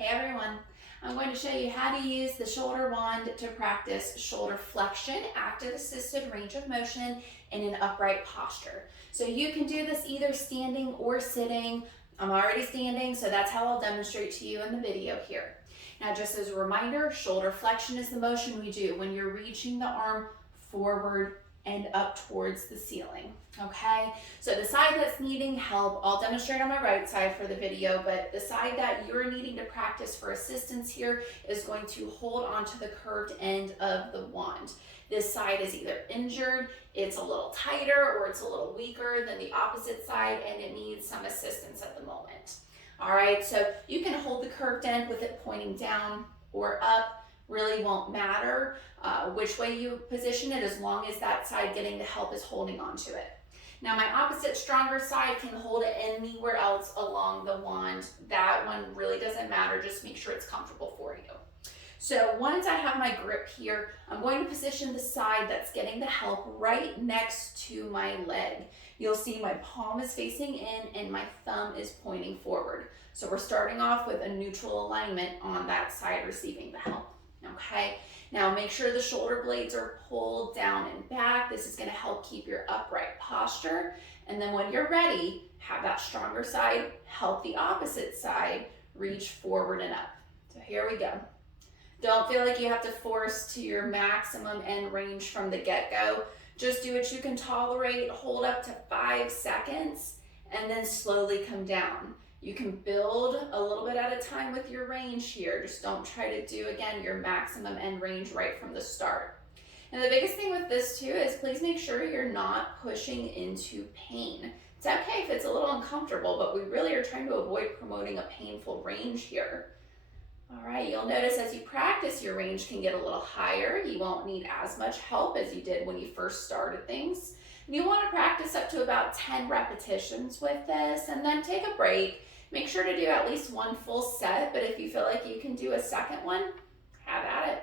Hey everyone, I'm going to show you how to use the shoulder wand to practice shoulder flexion, active assisted range of motion in an upright posture. So you can do this either standing or sitting. I'm already standing, so that's how I'll demonstrate to you in the video here. Now just as a reminder, shoulder flexion is the motion we do when you're reaching the arm forward and up towards the ceiling, okay? So the side that's needing help, I'll demonstrate on my right side for the video, but the side that you're needing to practice for assistance here is going to hold onto the curved end of the wand. This side is either injured, it's a little tighter, or it's a little weaker than the opposite side, and it needs some assistance at the moment. All right, so you can hold the curved end with it pointing down or up. Really won't matter which way you position it, as long as that side getting the help is holding onto it. Now my opposite stronger side can hold it anywhere else along the wand. That one really doesn't matter, just make sure it's comfortable for you. So once I have my grip here, I'm going to position the side that's getting the help right next to my leg. You'll see my palm is facing in and my thumb is pointing forward. So we're starting off with a neutral alignment on that side receiving the help. Okay, now make sure the shoulder blades are pulled down and back. This is going to help keep your upright posture. And then when you're ready, have that stronger side help the opposite side reach forward and up. So here we go. Don't feel like you have to force to your maximum end range from the get-go. Just do what you can tolerate, hold up to 5 seconds, and then slowly come down. You can build a little bit at a time with your range here. Just don't try to do, again, your maximum end range right from the start. And the biggest thing with this too is please make sure you're not pushing into pain. It's okay if it's a little uncomfortable, but we really are trying to avoid promoting a painful range here. All right, you'll notice as you practice, your range can get a little higher. You won't need as much help as you did when you first started things. And you want to practice up to about 10 repetitions with this, and then take a break. Make sure to do at least one full set, but if you feel like you can do a second one, have at it,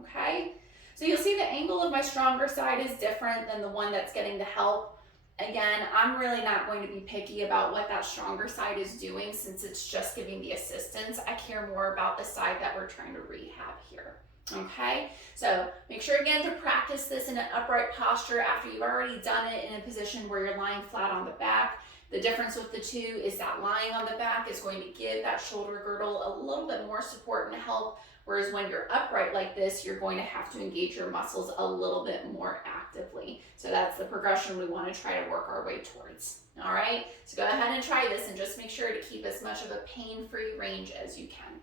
okay? So you'll see the angle of my stronger side is different than the one that's getting the help. Again, I'm really not going to be picky about what that stronger side is doing since it's just giving the assistance. I care more about the side that we're trying to rehab here, okay? So make sure again to practice this in an upright posture after you've already done it in a position where you're lying flat on the back. The difference with the two is that lying on the back is going to give that shoulder girdle a little bit more support and help, whereas when you're upright like this, you're going to have to engage your muscles a little bit more actively. So that's the progression we want to try to work our way towards. All right, so go ahead and try this and just make sure to keep as much of a pain-free range as you can.